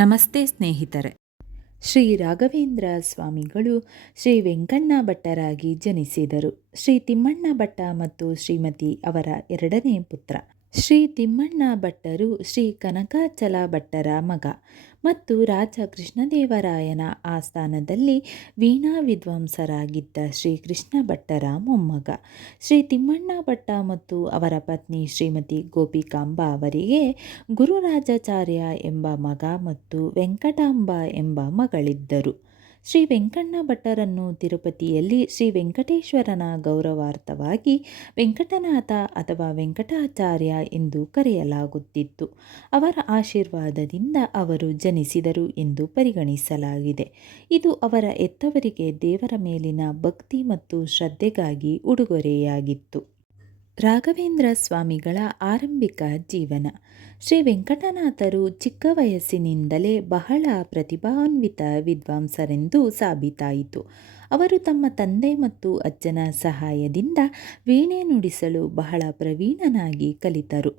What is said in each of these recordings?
ನಮಸ್ತೆ ಸ್ನೇಹಿತರೆ. ಶ್ರೀ ರಾಘವೇಂದ್ರ ಸ್ವಾಮಿಗಳು ಶ್ರೀ ವೆಂಕಣ್ಣ ಭಟ್ಟರಾಗಿ ಜನಿಸಿದರು. ಶ್ರೀ ತಿಮ್ಮಣ್ಣ ಭಟ್ಟ ಮತ್ತು ಶ್ರೀಮತಿ ಅವರ ಎರಡನೇ ಪುತ್ರ. ಶ್ರೀ ತಿಮ್ಮಣ್ಣ ಭಟ್ಟರು ಶ್ರೀ ಕನಕಾಚಲ ಭಟ್ಟರ ಮಗ ಮತ್ತು ರಾಜ ಕೃಷ್ಣದೇವರಾಯನ ಆಸ್ಥಾನದಲ್ಲಿ ವೀಣಾ ವಿದ್ವಾಂಸರಾಗಿದ್ದ ಶ್ರೀ ಕೃಷ್ಣ ಭಟ್ಟರ ಮೊಮ್ಮಗ. ಶ್ರೀ ತಿಮ್ಮಣ್ಣ ಭಟ್ಟ ಮತ್ತು ಅವರ ಪತ್ನಿ ಶ್ರೀಮತಿ ಗೋಪಿಕಾಂಬ ಅವರಿಗೆ ಗುರುರಾಜಾಚಾರ್ಯ ಎಂಬ ಮಗ ಮತ್ತು ವೆಂಕಟಾಂಬ ಎಂಬ ಮಗಳಿದ್ದರು. ಶ್ರೀ ವೆಂಕಣ್ಣ ಭಟ್ಟರನ್ನು ತಿರುಪತಿಯಲ್ಲಿ ಶ್ರೀ ವೆಂಕಟೇಶ್ವರನ ಗೌರವಾರ್ಥವಾಗಿ ವೆಂಕಟನಾಥ ಅಥವಾ ವೆಂಕಟಾಚಾರ್ಯ ಎಂದು ಕರೆಯಲಾಗುತ್ತಿತ್ತು. ಅವರ ಆಶೀರ್ವಾದದಿಂದ ಅವರು ಜನಿಸಿದರು ಎಂದು ಪರಿಗಣಿಸಲಾಗಿದೆ. ಇದು ಅವರ ಹೆತ್ತವರಿಗೆ ದೇವರ ಮೇಲಿನ ಭಕ್ತಿ ಮತ್ತು ಶ್ರದ್ಧೆಗಾಗಿ ಉಡುಗೊರೆಯಾಗಿತ್ತು. ರಾಘವೇಂದ್ರ ಸ್ವಾಮಿಗಳ ಆರಂಭಿಕ ಜೀವನ. ಶ್ರೀ ವೆಂಕಟನಾಥರು ಚಿಕ್ಕ ವಯಸ್ಸಿನಿಂದಲೇ ಬಹಳ ಪ್ರತಿಭಾನ್ವಿತ ವಿದ್ವಾಂಸರೆಂದು ಸಾಬೀತಾಯಿತು. ಅವರು ತಮ್ಮ ತಂದೆ ಮತ್ತು ಅಜ್ಜನ ಸಹಾಯದಿಂದ ವೀಣೆ ನುಡಿಸಲು ಬಹಳ ಪ್ರವೀಣನಾಗಿ ಕಲಿತರು.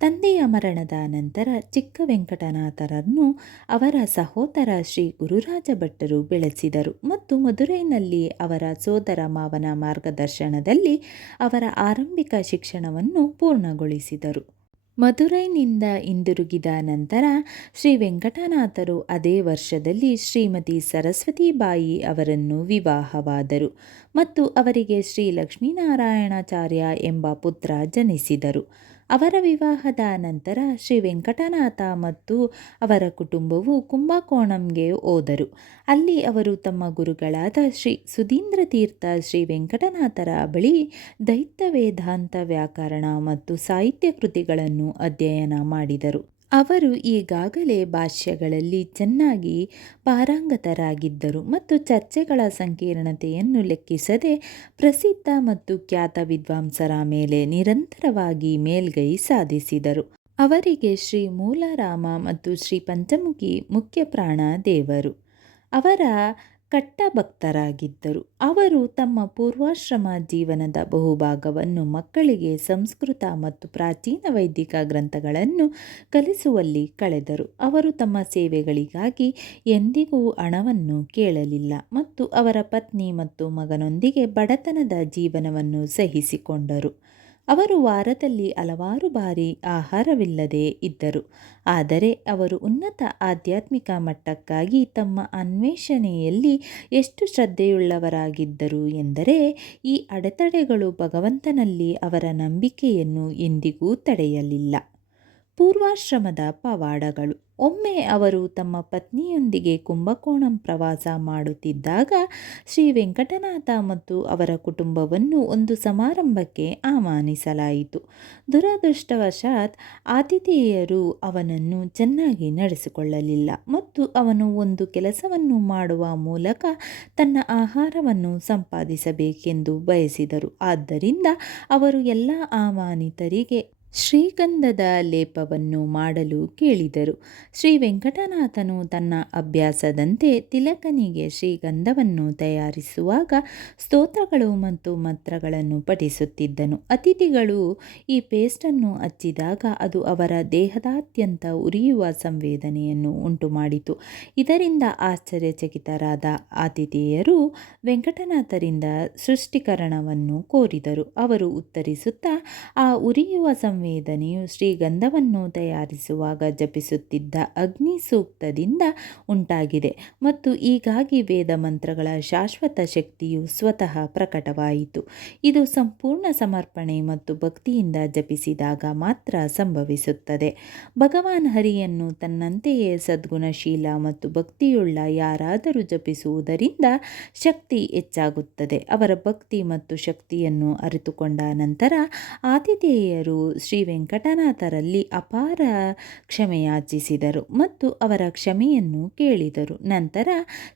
ತಂದೆಯ ಮರಣದ ನಂತರ ಚಿಕ್ಕ ವೆಂಕಟನಾಥರನ್ನು ಅವರ ಸಹೋದರ ಶ್ರೀ ಗುರುರಾಜ ಭಟ್ಟರು ಬೆಳೆಸಿದರು ಮತ್ತು ಮದುರೈನಲ್ಲಿ ಅವರ ಸೋದರ ಮಾವನ ಮಾರ್ಗದರ್ಶನದಲ್ಲಿ ಅವರ ಆರಂಭಿಕ ಶಿಕ್ಷಣವನ್ನು ಪೂರ್ಣಗೊಳಿಸಿದರು. ಮದುರೈನಿಂದ ಹಿಂದಿರುಗಿದ ನಂತರ ಶ್ರೀ ವೆಂಕಟನಾಥರು ಅದೇ ವರ್ಷದಲ್ಲಿ ಶ್ರೀಮತಿ ಸರಸ್ವತಿಬಾಯಿ ಅವರನ್ನು ವಿವಾಹವಾದರು ಮತ್ತು ಅವರಿಗೆ ಶ್ರೀ ಲಕ್ಷ್ಮೀನಾರಾಯಣಾಚಾರ್ಯ ಎಂಬ ಪುತ್ರ ಜನಿಸಿದರು. ಅವರ ವಿವಾಹದ ನಂತರ ಶ್ರೀ ವೆಂಕಟನಾಥ ಮತ್ತು ಅವರ ಕುಟುಂಬವು ಕುಂಭಕೋಣಂಗೆ ಹೋದರು. ಅಲ್ಲಿ ಅವರು ತಮ್ಮ ಗುರುಗಳಾದ ಶ್ರೀ ಸುಧೀಂದ್ರತೀರ್ಥ ಶ್ರೀ ವೆಂಕಟನಾಥರ ಬಳಿ ದೈತ್ಯ ವೇದಾಂತ ವ್ಯಾಕರಣ ಮತ್ತು ಸಾಹಿತ್ಯ ಕೃತಿಗಳನ್ನು ಅಧ್ಯಯನ ಮಾಡಿದರು. ಅವರು ಈಗಾಗಲೇ ಭಾಷ್ಯಗಳಲ್ಲಿ ಚೆನ್ನಾಗಿ ಪಾರಂಗತರಾಗಿದ್ದರು ಮತ್ತು ಚರ್ಚೆಗಳ ಸಂಕೀರ್ಣತೆಯನ್ನು ಲೆಕ್ಕಿಸದೆ ಪ್ರಸಿದ್ಧ ಮತ್ತು ಖ್ಯಾತ ವಿದ್ವಾಂಸರ ಮೇಲೆ ನಿರಂತರವಾಗಿ ಮೇಲ್ಗೈ ಸಾಧಿಸಿದರು. ಅವರಿಗೆ ಶ್ರೀ ಮೂಲರಾಮ ಮತ್ತು ಶ್ರೀ ಪಂಚಮುಖಿ ಮುಖ್ಯ ಪ್ರಾಣ ದೇವರು. ಅವರ ಕಟ್ಟ ಭಕ್ತರಾಗಿದ್ದರು. ಅವರು ತಮ್ಮ ಪೂರ್ವಾಶ್ರಮ ಜೀವನದ ಬಹುಭಾಗವನ್ನು ಮಕ್ಕಳಿಗೆ ಸಂಸ್ಕೃತ ಮತ್ತು ಪ್ರಾಚೀನ ವೈದಿಕ ಗ್ರಂಥಗಳನ್ನು ಕಲಿಸುವಲ್ಲಿ ಕಳೆದರು. ಅವರು ತಮ್ಮ ಸೇವೆಗಳಿಗಾಗಿ ಎಂದಿಗೂ ಹಣವನ್ನು ಕೇಳಲಿಲ್ಲ ಮತ್ತು ಅವರ ಪತ್ನಿ ಮತ್ತು ಮಗನೊಂದಿಗೆ ಬಡತನದ ಜೀವನವನ್ನು ಸಹಿಸಿಕೊಂಡರು. ಅವರು ವಾರದಲ್ಲಿ ಹಲವಾರು ಬಾರಿ ಆಹಾರವಿಲ್ಲದೆ ಇದ್ದರು. ಆದರೆ ಅವರು ಉನ್ನತ ಆಧ್ಯಾತ್ಮಿಕ ಮಟ್ಟಕ್ಕಾಗಿ ತಮ್ಮ ಅನ್ವೇಷಣೆಯಲ್ಲಿ ಎಷ್ಟು ಶ್ರದ್ಧೆಯುಳ್ಳವರಾಗಿದ್ದರು ಎಂದರೆ ಈ ಅಡೆತಡೆಗಳು ಭಗವಂತನಲ್ಲಿ ಅವರ ನಂಬಿಕೆಯನ್ನು ಎಂದಿಗೂ ತಡೆಯಲಿಲ್ಲ. ಪೂರ್ವಾಶ್ರಮದ ಪವಾಡಗಳು. ಒಮ್ಮೆ ಅವರು ತಮ್ಮ ಪತ್ನಿಯೊಂದಿಗೆ ಕುಂಭಕೋಣಂ ಪ್ರವಾಸ ಮಾಡುತ್ತಿದ್ದಾಗ ಶ್ರೀ ವೆಂಕಟನಾಥ ಮತ್ತು ಅವರ ಕುಟುಂಬವನ್ನು ಒಂದು ಸಮಾರಂಭಕ್ಕೆ ಆಹ್ವಾನಿಸಲಾಯಿತು. ದುರದೃಷ್ಟವಶಾತ್ ಆತಿಥೇಯರು ಅವನನ್ನು ಚೆನ್ನಾಗಿ ನಡೆಸಿಕೊಳ್ಳಲಿಲ್ಲ ಮತ್ತು ಅವನು ಒಂದು ಕೆಲಸವನ್ನು ಮಾಡುವ ಮೂಲಕ ತನ್ನ ಆಹಾರವನ್ನು ಸಂಪಾದಿಸಬೇಕೆಂದು ಬಯಸಿದರು. ಆದ್ದರಿಂದ ಅವರು ಎಲ್ಲ ಆಹ್ವಾನಿತರಿಗೆ ಶ್ರೀಗಂಧದ ಲೇಪವನ್ನು ಮಾಡಲು ಕೇಳಿದರು. ಶ್ರೀ ವೆಂಕಟನಾಥನು ತನ್ನ ಅಭ್ಯಾಸದಂತೆ ತಿಲಕನಿಗೆ ಶ್ರೀಗಂಧವನ್ನು ತಯಾರಿಸುವಾಗ ಸ್ತೋತ್ರಗಳು ಮತ್ತು ಮಂತ್ರಗಳನ್ನು ಪಠಿಸುತ್ತಿದ್ದನು. ಅತಿಥಿಗಳು ಈ ಪೇಸ್ಟನ್ನು ಹಚ್ಚಿದಾಗ ಅದು ಅವರ ದೇಹದಾದ್ಯಂತ ಉರಿಯುವ ಸಂವೇದನೆಯನ್ನು ಉಂಟುಮಾಡಿತು. ಇದರಿಂದ ಆಶ್ಚರ್ಯಚಕಿತರಾದ ಆತಿಥೇಯರು ವೆಂಕಟನಾಥರಿಂದ ಸ್ಪಷ್ಟೀಕರಣವನ್ನು ಕೋರಿದರು. ಅವರು ಉತ್ತರಿಸುತ್ತಾ, ಆ ಉರಿಯುವ ಸಂವೇದನೆಯು ಶ್ರೀಗಂಧವನ್ನು ತಯಾರಿಸುವಾಗ ಜಪಿಸುತ್ತಿದ್ದ ಅಗ್ನಿ ಸೂಕ್ತದಿಂದ ಉಂಟಾಗಿದೆ ಮತ್ತು ಹೀಗಾಗಿ ವೇದ ಮಂತ್ರಗಳ ಶಾಶ್ವತ ಶಕ್ತಿಯು ಸ್ವತಃ ಪ್ರಕಟವಾಯಿತು. ಇದು ಸಂಪೂರ್ಣ ಸಮರ್ಪಣೆ ಮತ್ತು ಭಕ್ತಿಯಿಂದ ಜಪಿಸಿದಾಗ ಮಾತ್ರ ಸಂಭವಿಸುತ್ತದೆ. ಭಗವಾನ್ ಹರಿಯನ್ನು ತನ್ನಂತೆಯೇ ಸದ್ಗುಣಶೀಲ ಮತ್ತು ಭಕ್ತಿಯುಳ್ಳ ಯಾರಾದರೂ ಜಪಿಸುವುದರಿಂದ ಶಕ್ತಿ ಹೆಚ್ಚಾಗುತ್ತದೆ. ಅವರ ಭಕ್ತಿ ಮತ್ತು ಶಕ್ತಿಯನ್ನು ಅರಿತುಕೊಂಡ ನಂತರ ಆತಿಥೇಯರು ಶ್ರೀ ವೆಂಕಟನಾಥರಲ್ಲಿ ಅಪಾರ ಕ್ಷಮೆಯಾಚಿಸಿದರು ಮತ್ತು ಅವರ ಕ್ಷಮೆಯನ್ನು ಕೇಳಿದರು. ನಂತರ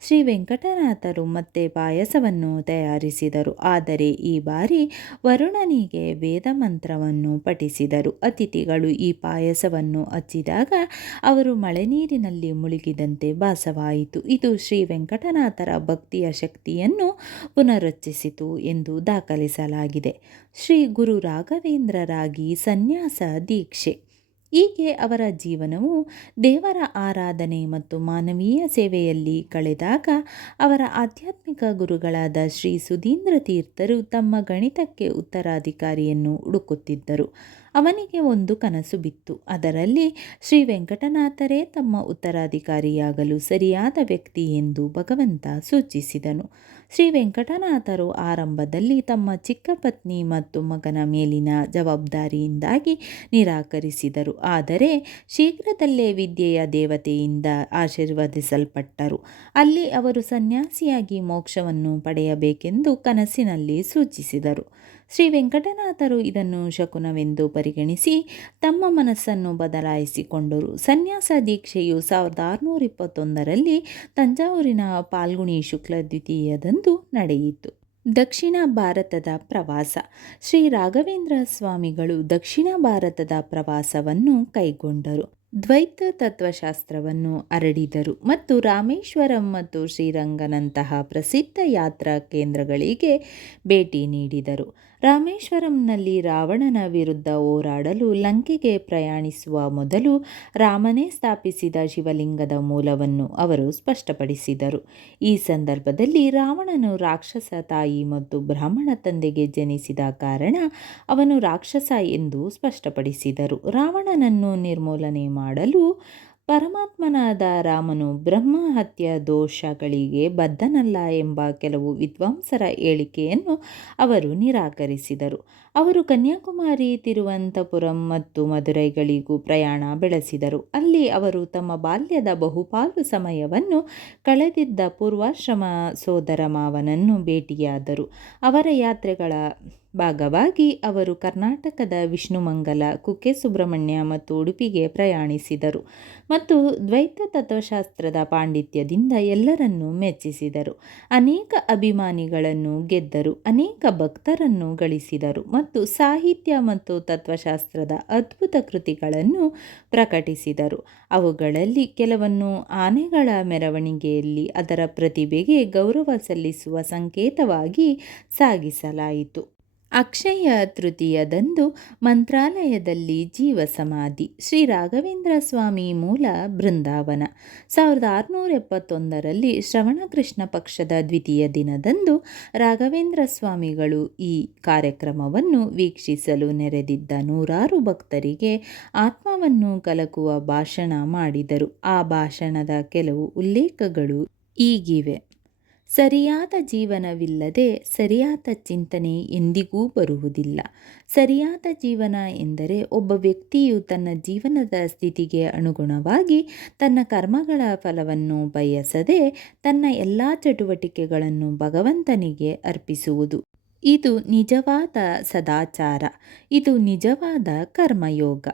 ಶ್ರೀ ವೆಂಕಟನಾಥರು ಮತ್ತೆ ಪಾಯಸವನ್ನು ತಯಾರಿಸಿದರು, ಆದರೆ ಈ ಬಾರಿ ವರುಣನಿಗೆ ವೇದ ಮಂತ್ರವನ್ನು ಪಠಿಸಿದರು. ಅತಿಥಿಗಳು ಈ ಪಾಯಸವನ್ನು ಹಚ್ಚಿದಾಗ ಅವರು ಮಳೆನೀರಿನಲ್ಲಿ ಮುಳುಗಿದಂತೆ ಭಾಸವಾಯಿತು. ಇದು ಶ್ರೀ ವೆಂಕಟನಾಥರ ಭಕ್ತಿಯ ಶಕ್ತಿಯನ್ನು ಪುನರುಚ್ಚರಿಸಿತು ಎಂದು ದಾಖಲಿಸಲಾಗಿದೆ. ಶ್ರೀ ಗುರು ರಾಘವೇಂದ್ರರಾಗಿ ಸನ್ಯಾಸ ದೀಕ್ಷೆ. ಹೀಗೆ ಅವರ ಜೀವನವು ದೇವರ ಆರಾಧನೆ ಮತ್ತು ಮಾನವೀಯ ಸೇವೆಯಲ್ಲಿ ಕಳೆದಾಗ ಅವರ ಆಧ್ಯಾತ್ಮಿಕ ಗುರುಗಳಾದ ಶ್ರೀ ಸುಧೀಂದ್ರ ತೀರ್ಥರು ತಮ್ಮ ಗಣಿತಕ್ಕೆ ಉತ್ತರಾಧಿಕಾರಿಯನ್ನು ಹುಡುಕುತ್ತಿದ್ದರು. ಅವನಿಗೆ ಒಂದು ಕನಸು ಬಿತ್ತು. ಅದರಲ್ಲಿ ಶ್ರೀ ವೆಂಕಟನಾಥರೇ ತಮ್ಮ ಉತ್ತರಾಧಿಕಾರಿಯಾಗಲು ಸರಿಯಾದ ವ್ಯಕ್ತಿ ಎಂದು ಭಗವಂತ ಸೂಚಿಸಿದನು. ಶ್ರೀ ವೆಂಕಟನಾಥರು ಆರಂಭದಲ್ಲಿ ತಮ್ಮ ಚಿಕ್ಕ ಪತ್ನಿ ಮತ್ತು ಮಗನ ಮೇಲಿನ ಜವಾಬ್ದಾರಿಯಿಂದಾಗಿ ನಿರಾಕರಿಸಿದರು. ಆದರೆ ಶೀಘ್ರದಲ್ಲೇ ವಿದ್ಯೆಯ ದೇವತೆಯಿಂದ ಆಶೀರ್ವದಿಸಲ್ಪಟ್ಟರು. ಅಲ್ಲಿ ಅವರು ಸನ್ಯಾಸಿಯಾಗಿ ಮೋಕ್ಷವನ್ನು ಪಡೆಯಬೇಕೆಂದು ಕನಸಿನಲ್ಲಿ ಸೂಚಿಸಿದರು. ಶ್ರೀ ವೆಂಕಟನಾಥರು ಇದನ್ನು ಶಕುನವೆಂದು ಪರಿಗಣಿಸಿ ತಮ್ಮ ಮನಸ್ಸನ್ನು ಬದಲಾಯಿಸಿಕೊಂಡರು. ಸನ್ಯಾಸ ದೀಕ್ಷೆಯು 1621ರಲ್ಲಿ ತಂಜಾವೂರಿನ ಪಾಲ್ಗುಣಿ ಶುಕ್ಲ ದ್ವಿತೀಯದಂದು ನಡೆಯಿತು. ದಕ್ಷಿಣ ಭಾರತದ ಪ್ರವಾಸ. ಶ್ರೀ ರಾಘವೇಂದ್ರ ಸ್ವಾಮಿಗಳು ದಕ್ಷಿಣ ಭಾರತದ ಪ್ರವಾಸವನ್ನು ಕೈಗೊಂಡರು. ದ್ವೈತ ತತ್ವಶಾಸ್ತ್ರವನ್ನು ಹರಡಿದರು ಮತ್ತು ರಾಮೇಶ್ವರಂ ಮತ್ತು ಶ್ರೀರಂಗನಂತಹ ಪ್ರಸಿದ್ಧ ಯಾತ್ರಾ ಕೇಂದ್ರಗಳಿಗೆ ಭೇಟಿ ನೀಡಿದರು. ರಾಮೇಶ್ವರಂನಲ್ಲಿ ರಾವಣನ ವಿರುದ್ಧ ಹೋರಾಡಲು ಲಂಕೆಗೆ ಪ್ರಯಾಣಿಸುವ ಮೊದಲು ರಾಮನೇ ಸ್ಥಾಪಿಸಿದ ಶಿವಲಿಂಗದ ಮೂಲವನ್ನು ಅವರು ಸ್ಪಷ್ಟಪಡಿಸಿದರು. ಈ ಸಂದರ್ಭದಲ್ಲಿ ರಾವಣನು ರಾಕ್ಷಸ ತಾಯಿ ಮತ್ತು ಬ್ರಾಹ್ಮಣ ತಂದೆಗೆ ಜನಿಸಿದ ಕಾರಣ ಅವನು ರಾಕ್ಷಸ ಎಂದು ಸ್ಪಷ್ಟಪಡಿಸಿದರು. ರಾವಣನನ್ನು ನಿರ್ಮೂಲನೆ ಮಾಡಲು ಪರಮಾತ್ಮನಾದ ರಾಮನು ಬ್ರಹ್ಮ ಹತ್ಯ ದೋಷಗಳಿಗೆ ಬದ್ಧನಲ್ಲ ಎಂಬ ಕೆಲವು ವಿದ್ವಾಂಸರ ಹೇಳಿಕೆಯನ್ನು ಅವರು ನಿರಾಕರಿಸಿದರು. ಅವರು ಕನ್ಯಾಕುಮಾರಿ, ತಿರುವನಂತಪುರಂ ಮತ್ತು ಮದುರೈಗಳಿಗೂ ಪ್ರಯಾಣ ಬೆಳೆಸಿದರು. ಅಲ್ಲಿ ಅವರು ತಮ್ಮ ಬಾಲ್ಯದ ಬಹುಪಾಲು ಸಮಯವನ್ನು ಕಳೆದಿದ್ದ ಪೂರ್ವಾಶ್ರಮ ಸೋದರ ಮಾವನನ್ನು ಭೇಟಿಯಾದರು. ಅವರ ಯಾತ್ರೆಗಳ ಭಾಗವಾಗಿ ಅವರು ಕರ್ನಾಟಕದ ವಿಷ್ಣುಮಂಗಲ, ಕುಕ್ಕೆ ಸುಬ್ರಹ್ಮಣ್ಯ ಮತ್ತು ಉಡುಪಿಗೆ ಪ್ರಯಾಣಿಸಿದರು ಮತ್ತು ದ್ವೈತ ತತ್ವಶಾಸ್ತ್ರದ ಪಾಂಡಿತ್ಯದಿಂದ ಎಲ್ಲರನ್ನೂ ಮೆಚ್ಚಿಸಿದರು. ಅನೇಕ ಅಭಿಮಾನಿಗಳನ್ನು ಗೆದ್ದರು, ಅನೇಕ ಭಕ್ತರನ್ನು ಗಳಿಸಿದರು ಮತ್ತು ಸಾಹಿತ್ಯ ಮತ್ತು ತತ್ವಶಾಸ್ತ್ರದ ಅದ್ಭುತ ಕೃತಿಗಳನ್ನು ಪ್ರಕಟಿಸಿದರು. ಅವುಗಳಲ್ಲಿ ಕೆಲವನ್ನು ಆನೆಗಳ ಮೆರವಣಿಗೆಯಲ್ಲಿ ಅದರ ಪ್ರತಿಭೆಗೆ ಗೌರವ ಸಲ್ಲಿಸುವ ಸಂಕೇತವಾಗಿ ಸಾಗಿಸಲಾಯಿತು. ಅಕ್ಷಯ ತೃತೀಯದಂದು ಮಂತ್ರಾಲಯದಲ್ಲಿ ಜೀವ ಸಮಾಧಿ. ಶ್ರೀ ರಾಘವೇಂದ್ರ ಸ್ವಾಮಿ ಮೂಲ ಬೃಂದಾವನ. 1671ರಲ್ಲಿ ಶ್ರವಣ ಕೃಷ್ಣ ಪಕ್ಷದ ದ್ವಿತೀಯ ದಿನದಂದು ರಾಘವೇಂದ್ರ ಸ್ವಾಮಿಗಳು ಈ ಕಾರ್ಯಕ್ರಮವನ್ನು ವೀಕ್ಷಿಸಲು ನೆರೆದಿದ್ದ ನೂರಾರು ಭಕ್ತರಿಗೆ ಆತ್ಮವನ್ನು ಕಲಕುವ ಭಾಷಣ ಮಾಡಿದರು. ಆ ಭಾಷಣದ ಕೆಲವು ಉಲ್ಲೇಖಗಳು ಹೀಗಿವೆ. ಸರಿಯಾದ ಜೀವನವಿಲ್ಲದೆ ಸರಿಯಾದ ಚಿಂತನೆ ಎಂದಿಗೂ ಬರುವುದಿಲ್ಲ. ಸರಿಯಾದ ಜೀವನ ಎಂದರೆ ಒಬ್ಬ ವ್ಯಕ್ತಿಯು ತನ್ನ ಜೀವನದ ಸ್ಥಿತಿಗೆ ಅನುಗುಣವಾಗಿ ತನ್ನ ಕರ್ಮಗಳ ಫಲವನ್ನು ಬಯಸದೆ ತನ್ನ ಎಲ್ಲ ಚಟುವಟಿಕೆಗಳನ್ನು ಭಗವಂತನಿಗೆ ಅರ್ಪಿಸುವುದು. ಇದು ನಿಜವಾದ ಸದಾಚಾರ. ಇದು ನಿಜವಾದ ಕರ್ಮಯೋಗ.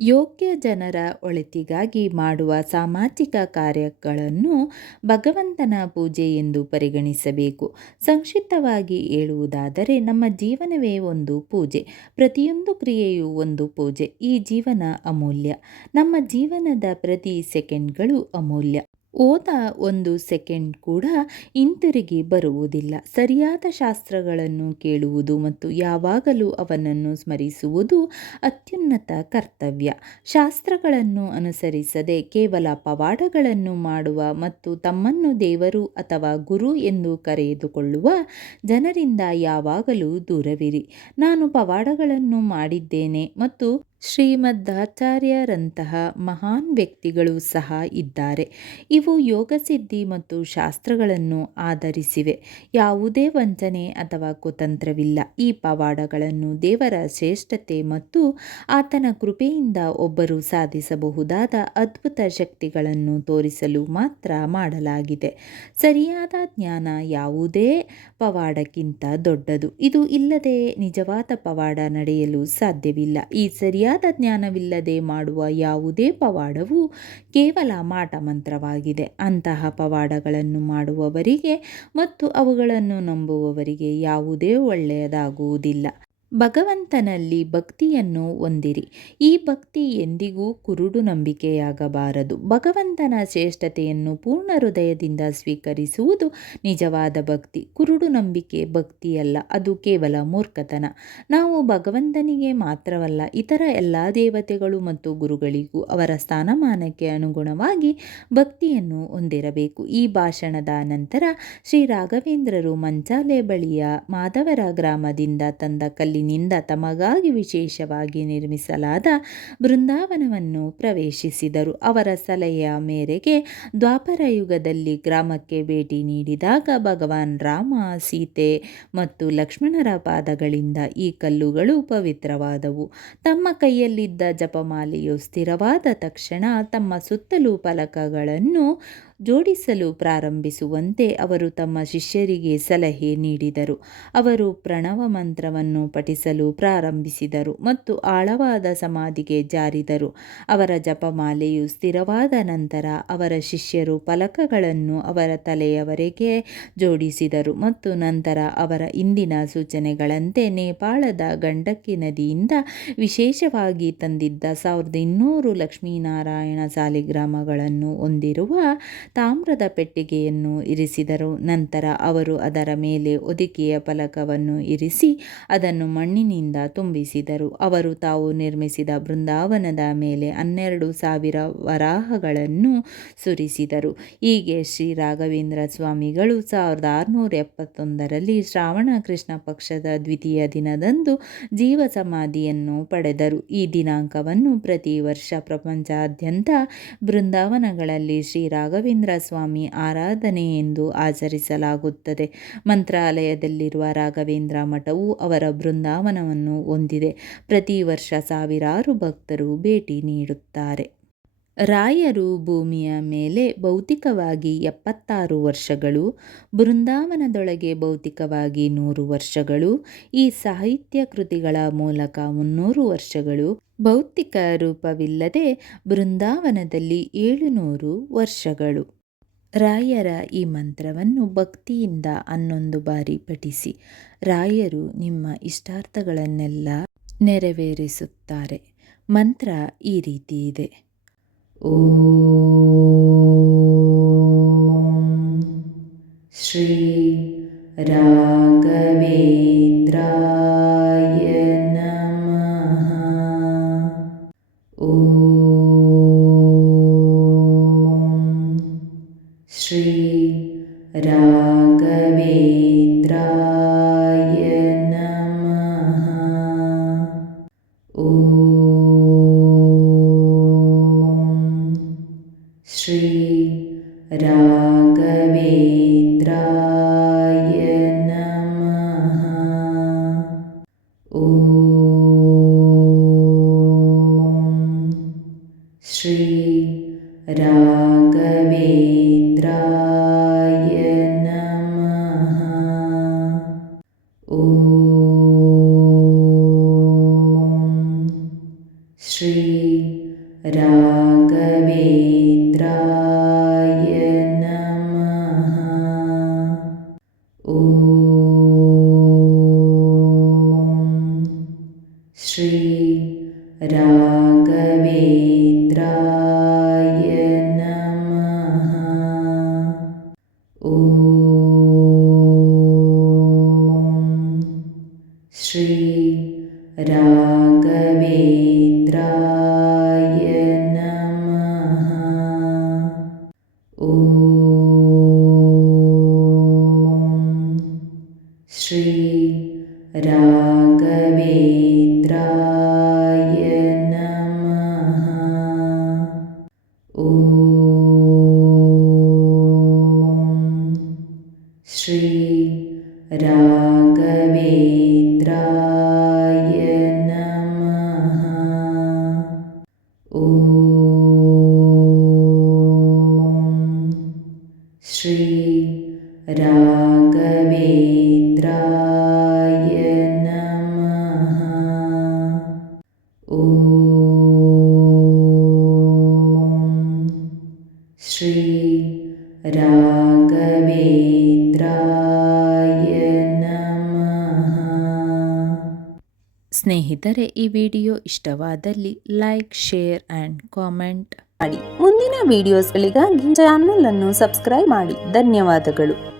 ಯೋಗ್ಯ ಜನರ ಒಳಿತಿಗಾಗಿ ಮಾಡುವ ಸಾಮಾಜಿಕ ಕಾರ್ಯಗಳನ್ನು ಭಗವಂತನ ಪೂಜೆ ಎಂದು ಪರಿಗಣಿಸಬೇಕು. ಸಂಕ್ಷಿಪ್ತವಾಗಿ ಹೇಳುವುದಾದರೆ ನಮ್ಮ ಜೀವನವೇ ಒಂದು ಪೂಜೆ. ಪ್ರತಿಯೊಂದು ಕ್ರಿಯೆಯೂ ಒಂದು ಪೂಜೆ. ಈ ಜೀವನ ಅಮೂಲ್ಯ. ನಮ್ಮ ಜೀವನದ ಪ್ರತಿ ಸೆಕೆಂಡ್ಗಳು ಅಮೂಲ್ಯ. ಹೋದ ಒಂದು ಸೆಕೆಂಡ್ ಕೂಡ ಹಿಂತಿರುಗಿ ಬರುವುದಿಲ್ಲ. ಸರಿಯಾದ ಶಾಸ್ತ್ರಗಳನ್ನು ಕೇಳುವುದು ಮತ್ತು ಯಾವಾಗಲೂ ಅವನನ್ನು ಸ್ಮರಿಸುವುದು ಅತ್ಯುನ್ನತ ಕರ್ತವ್ಯ. ಶಾಸ್ತ್ರಗಳನ್ನು ಅನುಸರಿಸದೆ ಕೇವಲ ಪವಾಡಗಳನ್ನು ಮಾಡುವ ಮತ್ತು ತಮ್ಮನ್ನು ದೇವರು ಅಥವಾ ಗುರು ಎಂದು ಕರೆದುಕೊಳ್ಳುವ ಜನರಿಂದ ಯಾವಾಗಲೂ ದೂರವಿರಿ. ನಾನು ಪವಾಡಗಳನ್ನು ಮಾಡಿದ್ದೇನೆ ಮತ್ತು ಶ್ರೀಮದಾಚಾರ್ಯರಂತಹ ಮಹಾನ್ ವ್ಯಕ್ತಿಗಳು ಸಹ ಇದ್ದಾರೆ. ಇವು ಯೋಗಸಿದ್ಧಿ ಮತ್ತು ಶಾಸ್ತ್ರಗಳನ್ನು ಆಧರಿಸಿವೆ. ಯಾವುದೇ ವಂಚನೆ ಅಥವಾ ಕುತಂತ್ರವಿಲ್ಲ. ಈ ಪವಾಡಗಳನ್ನು ದೇವರ ಶ್ರೇಷ್ಠತೆ ಮತ್ತು ಆತನ ಕೃಪೆಯಿಂದ ಒಬ್ಬರು ಸಾಧಿಸಬಹುದಾದ ಅದ್ಭುತ ಶಕ್ತಿಗಳನ್ನು ತೋರಿಸಲು ಮಾತ್ರ ಮಾಡಲಾಗಿದೆ. ಸರಿಯಾದ ಜ್ಞಾನ ಯಾವುದೇ ಪವಾಡಕ್ಕಿಂತ ದೊಡ್ಡದು. ಇದು ಇಲ್ಲದೆ ನಿಜವಾದ ಪವಾಡ ನಡೆಯಲು ಸಾಧ್ಯವಿಲ್ಲ. ಈ ಸರಿಯಾದ ಜ್ಞಾನವಿಲ್ಲದೆ ಮಾಡುವ ಯಾವುದೇ ಪವಾಡವು ಕೇವಲ ಮಾಟಮಂತ್ರವಾಗಿದೆ. ಅಂತಹ ಪವಾಡಗಳನ್ನು ಮಾಡುವವರಿಗೆ ಮತ್ತು ಅವುಗಳನ್ನು ನಂಬುವವರಿಗೆ ಯಾವುದೇ ಒಳ್ಳೆಯದಾಗುವುದಿಲ್ಲ. ಭಗವಂತನಲ್ಲಿ ಭಕ್ತಿಯನ್ನು ಹೊಂದಿರಿ. ಈ ಭಕ್ತಿ ಎಂದಿಗೂ ಕುರುಡು ನಂಬಿಕೆಯಾಗಬಾರದು. ಭಗವಂತನ ಶ್ರೇಷ್ಠತೆಯನ್ನು ಪೂರ್ಣ ಹೃದಯದಿಂದ ಸ್ವೀಕರಿಸುವುದು ನಿಜವಾದ ಭಕ್ತಿ. ಕುರುಡು ನಂಬಿಕೆ ಭಕ್ತಿಯಲ್ಲ, ಅದು ಕೇವಲ ಮೂರ್ಖತನ. ನಾವು ಭಗವಂತನಿಗೆ ಮಾತ್ರವಲ್ಲ, ಇತರ ಎಲ್ಲ ದೇವತೆಗಳು ಮತ್ತು ಗುರುಗಳಿಗೂ ಅವರ ಸ್ಥಾನಮಾನಕ್ಕೆ ಅನುಗುಣವಾಗಿ ಭಕ್ತಿಯನ್ನು ಹೊಂದಿರಬೇಕು. ಈ ಭಾಷಣದ ನಂತರ ಶ್ರೀ ರಾಘವೇಂದ್ರರು ಮಂಚಾಲೆ ಬಳಿಯ ಮಾಧವರ ಗ್ರಾಮದಿಂದ ತಂದ ಕಲ್ಲಿನಿಂದ ತಮಗಾಗಿ ವಿಶೇಷವಾಗಿ ನಿರ್ಮಿಸಲಾದ ಬೃಂದಾವನವನ್ನು ಪ್ರವೇಶಿಸಿದರು. ಅವರ ಸಲಹೆಯ ಮೇರೆಗೆ ದ್ವಾಪರ ಯುಗದಲ್ಲಿ ಗ್ರಾಮಕ್ಕೆ ಭೇಟಿ ನೀಡಿದಾಗ ಭಗವಾನ್ ರಾಮ, ಸೀತೆ ಮತ್ತು ಲಕ್ಷ್ಮಣರ ಪಾದಗಳಿಂದ ಈ ಕಲ್ಲುಗಳು ಪವಿತ್ರವಾದವು. ತಮ್ಮ ಕೈಯಲ್ಲಿದ್ದ ಜಪಮಾಲೆಯು ಸ್ಥಿರವಾದ ತಕ್ಷಣ ತಮ್ಮ ಸುತ್ತಲೂ ಫಲಕಗಳನ್ನು ಜೋಡಿಸಲು ಪ್ರಾರಂಭಿಸುವಂತೆ ಅವರು ತಮ್ಮ ಶಿಷ್ಯರಿಗೆ ಸಲಹೆ ನೀಡಿದರು. ಅವರು ಪ್ರಣವ ಮಂತ್ರವನ್ನು ಪಠಿಸಲು ಪ್ರಾರಂಭಿಸಿದರು ಮತ್ತು ಆಳವಾದ ಸಮಾಧಿಗೆ ಜಾರಿದರು. ಅವರ ಜಪಮಾಲೆಯು ಸ್ಥಿರವಾದ ನಂತರ ಅವರ ಶಿಷ್ಯರು ಫಲಕಗಳನ್ನು ಅವರ ತಲೆಯವರೆಗೆ ಜೋಡಿಸಿದರು ಮತ್ತು ನಂತರ ಅವರ ಇಂದಿನ ಸೂಚನೆಗಳಂತೆ ನೇಪಾಳದ ಗಂಡಕಿ ನದಿಯಿಂದ ವಿಶೇಷವಾಗಿ ತಂದಿದ್ದ 1200 ಲಕ್ಷ್ಮೀನಾರಾಯಣ ಸಾಲಿಗ್ರಾಮಗಳನ್ನು ಹೊಂದಿರುವ ತಾಮ್ರದ ಪೆಟ್ಟಿಗೆಯನ್ನು ಇರಿಸಿದರು. ನಂತರ ಅವರು ಅದರ ಮೇಲೆ ಹೊದಿಕೆಯ ಫಲಕವನ್ನು ಇರಿಸಿ ಅದನ್ನು ಮಣ್ಣಿನಿಂದ ತುಂಬಿಸಿದರು. ಅವರು ತಾವು ನಿರ್ಮಿಸಿದ ಬೃಂದಾವನದ ಮೇಲೆ 12,000 ವರಾಹಗಳನ್ನು ಸುರಿಸಿದರು. ಹೀಗೆ ಶ್ರೀ ರಾಘವೇಂದ್ರ ಸ್ವಾಮಿಗಳು 1671ರಲ್ಲಿ ಶ್ರಾವಣ ಕೃಷ್ಣ ಪಕ್ಷದ ದ್ವಿತೀಯ ದಿನದಂದು ಜೀವ ಸಮಾಧಿಯನ್ನು ಪಡೆದರು. ಈ ದಿನಾಂಕವನ್ನು ಪ್ರತಿ ವರ್ಷ ಪ್ರಪಂಚಾದ್ಯಂತ ಬೃಂದಾವನಗಳಲ್ಲಿ ಶ್ರೀ ರಾಘವೇಂದ್ರ ಸ್ವಾಮಿ ಆರಾಧನೆ ಎಂದು ಆಚರಿಸಲಾಗುತ್ತದೆ. ಮಂತ್ರಾಲಯದಲ್ಲಿರುವ ರಾಘವೇಂದ್ರ ಮಠವು ಅವರ ಬೃಂದಾವನವನ್ನು ಹೊಂದಿದೆ. ಪ್ರತಿ ವರ್ಷ ಸಾವಿರಾರು ಭಕ್ತರು ಭೇಟಿ ನೀಡುತ್ತಾರೆ. ರಾಯರು ಭೂಮಿಯ ಮೇಲೆ ಭೌತಿಕವಾಗಿ 76 ವರ್ಷಗಳು, ಬೃಂದಾವನದೊಳಗೆ ಭೌತಿಕವಾಗಿ 100 ವರ್ಷಗಳು, ಈ ಸಾಹಿತ್ಯ ಕೃತಿಗಳ ಮೂಲಕ 300 ವರ್ಷಗಳು, ಭೌತಿಕ ರೂಪವಿಲ್ಲದೆ ಬೃಂದಾವನದಲ್ಲಿ 700 ವರ್ಷಗಳು. ರಾಯರ ಈ ಮಂತ್ರವನ್ನು ಭಕ್ತಿಯಿಂದ 11 ಬಾರಿ ಪಠಿಸಿ. ರಾಯರು ನಿಮ್ಮ ಇಷ್ಟಾರ್ಥಗಳನ್ನೆಲ್ಲ ನೆರವೇರಿಸುತ್ತಾರೆ. ಮಂತ್ರ ಈ ರೀತಿ ಇದೆ: ಓಂ ಶ್ರೀ ರಾಘವೇಂದ್ರಾಯ ನಮಃ. ಓಂ ಶ್ರೀ ರಾಘವೇಂದ್ರಾಯ ನಮಃ. ಓಂ ಶ್ರೀ ರಾಘವೇಂದ್ರಾಯ ನಮಃ. ಓಂ ಶ್ರೀ ರಾಘವೇಂದ್ರಾಯ ನಮಃ. ಓಂ ಶ್ರೀ ರಾಘವೇಂದ್ರಾಯ ನಮಃ. ಓಂ ಶ್ರೀ ರಾಘವೇಂದ್ರಾಯ ನಮಃ. ಓಂ ಶ್ರೀ ರಾಘವೇಂದ್ರಾಯ ನಮಃ. ಓಂ ಶ್ರೀ ರಾಘವೇಂದ್ರಾಯ ನಮಃ. ಸ್ನೇಹಿತರೆ, ಈ ವಿಡಿಯೋ ಇಷ್ಟವಾದಲ್ಲಿ ಲೈಕ್, ಶೇರ್ ಆ್ಯಂಡ್ ಕಾಮೆಂಟ್ ಮಾಡಿ. ಮುಂದಿನ ವಿಡಿಯೋಸ್ಗಳಿಗಾಗಿ ಚಾನಲ್ ಅನ್ನು ಸಬ್ಸ್ಕ್ರೈಬ್ ಮಾಡಿ. ಧನ್ಯವಾದಗಳು.